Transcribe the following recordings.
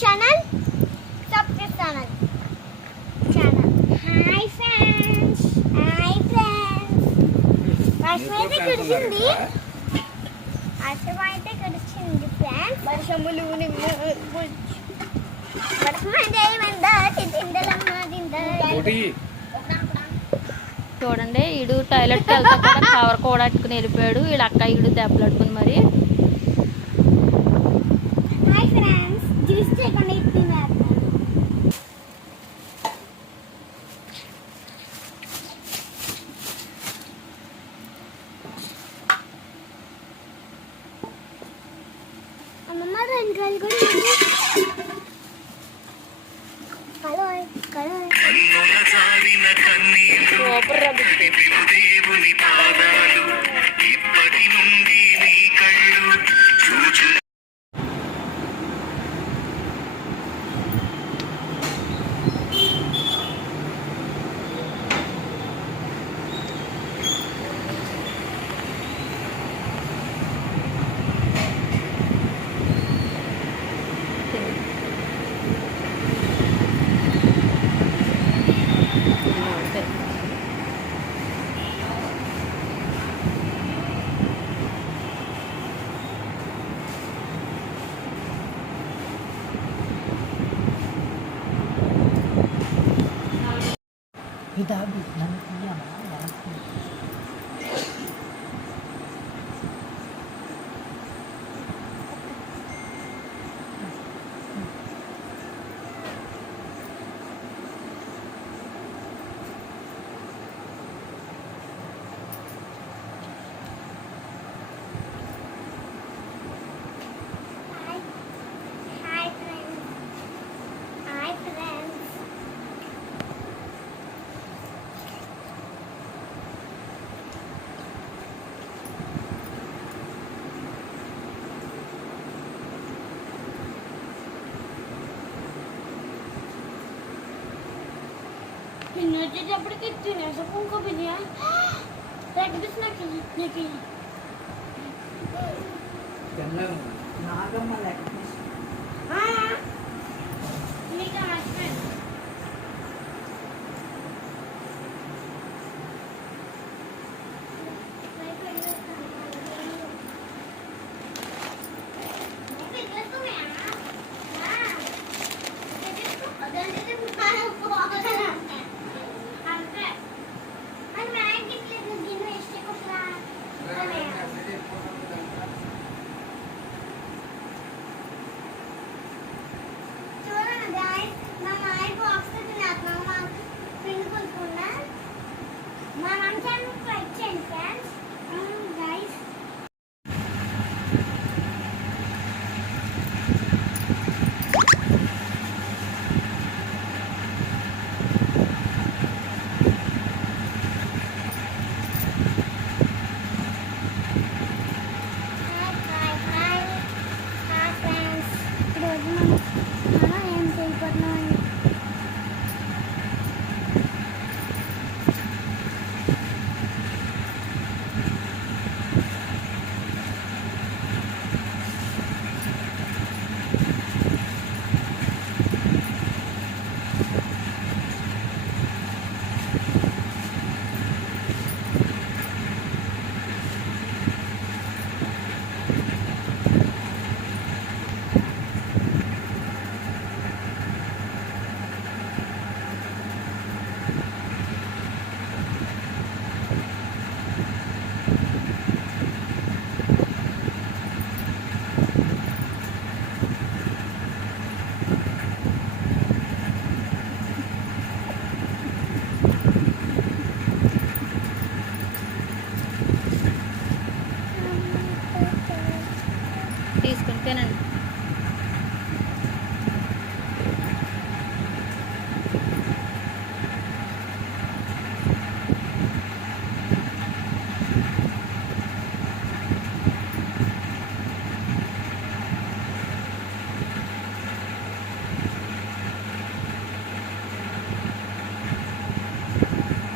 Channel subscribe channel channel hi friends hi friends వర్షం అయితే కురిచింది వర్షం అయితే కురిచింది ఫ్రెండ్స్ వర్షములు వర్షం అయితే ఏమైందా చింతలమ్మ చింతల చూడండి ఈడు టాయిలెట్కి వెళ్తా కూడా కవర్ కూడా అట్టుకుని వెళ్ళిపోయాడు. వీళ్ళ అక్క ఈడు దెబ్బలాడుకుని మరి. అమ్మమ్మ రెండు రోజులు కూడా కన్నీళ్ళు దేవుని ఇదాబి నన్ను Jadi apa dia kerja ni? Asal pun kau bini ai. Tak ada senang ke ni ke.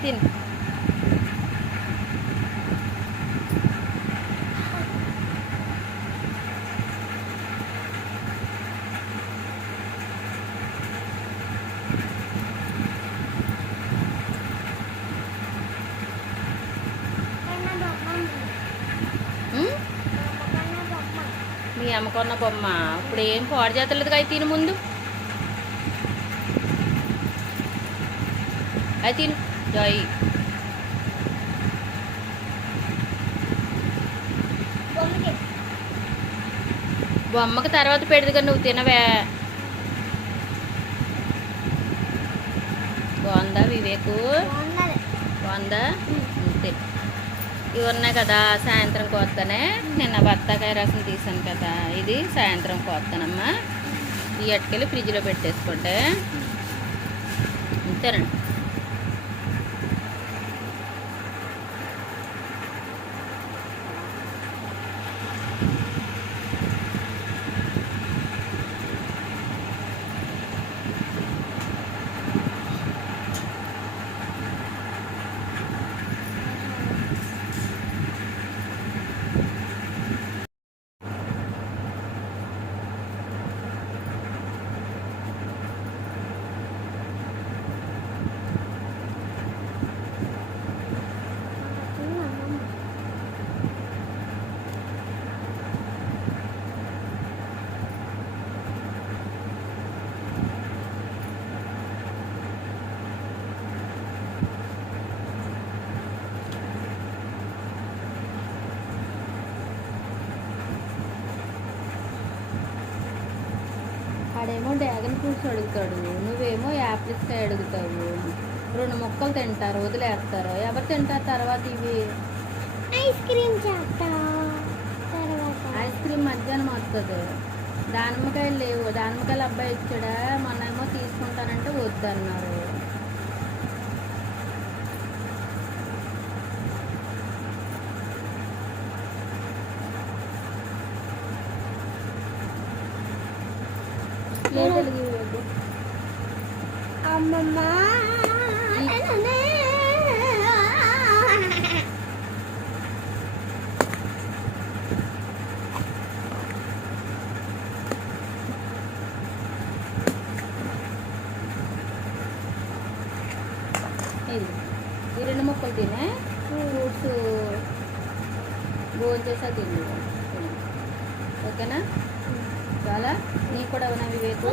తిను బొమ్మ మీ అమ్మకున్న బొమ్మ. ఇప్పుడు ఏం పాడు చేతలేదు అవి తిను ముందు. అవి తిను. జాయి బొమ్మకి. తర్వాత పెడదుగా నువ్వు తినవే. బాగుందా వివేకు? బాగుందా? ఇవి ఉన్నాయి కదా సాయంత్రం కోస్తానే నిన్న బత్తాకాయ రసం తీసాను కదా ఇది సాయంత్రం కోస్తానమ్మా ఈ అటుకెళ్ళి ఫ్రిడ్జ్లో పెట్టేసుకుంటే. అంతేనండి. ఆడేమో డ్రాగన్ ఫ్రూట్స్ అడుగుతాడు. నువ్వేమో యాపిల్స్ అడుగుతావు. రెండు ముక్కలు తింటారు వదిలేస్తారు. ఎవరు తింటారు తర్వాత ఇవి? ఐస్ క్రీమ్ చేస్తా. తర్వాత ఐస్ క్రీమ్ మధ్యాహ్నం వస్తుంది దానిమ్మకాయలు లేవు. దానిమ్మకాయలు అబ్బాయి ఇచ్చాడా? మొన్న ఏమో తీసుకుంటానంటే వద్దన్నారు. ప్లేట్ వెలిగి ఇవ్వద్దు. అమ్మమ్మ ఇది ఈ రెండు ముక్కలు తినే ఫ్రూట్స్ భోజనం చేసా తిండి ఓకేనా చాలా నీ కూడా ఉన్న వివేకు.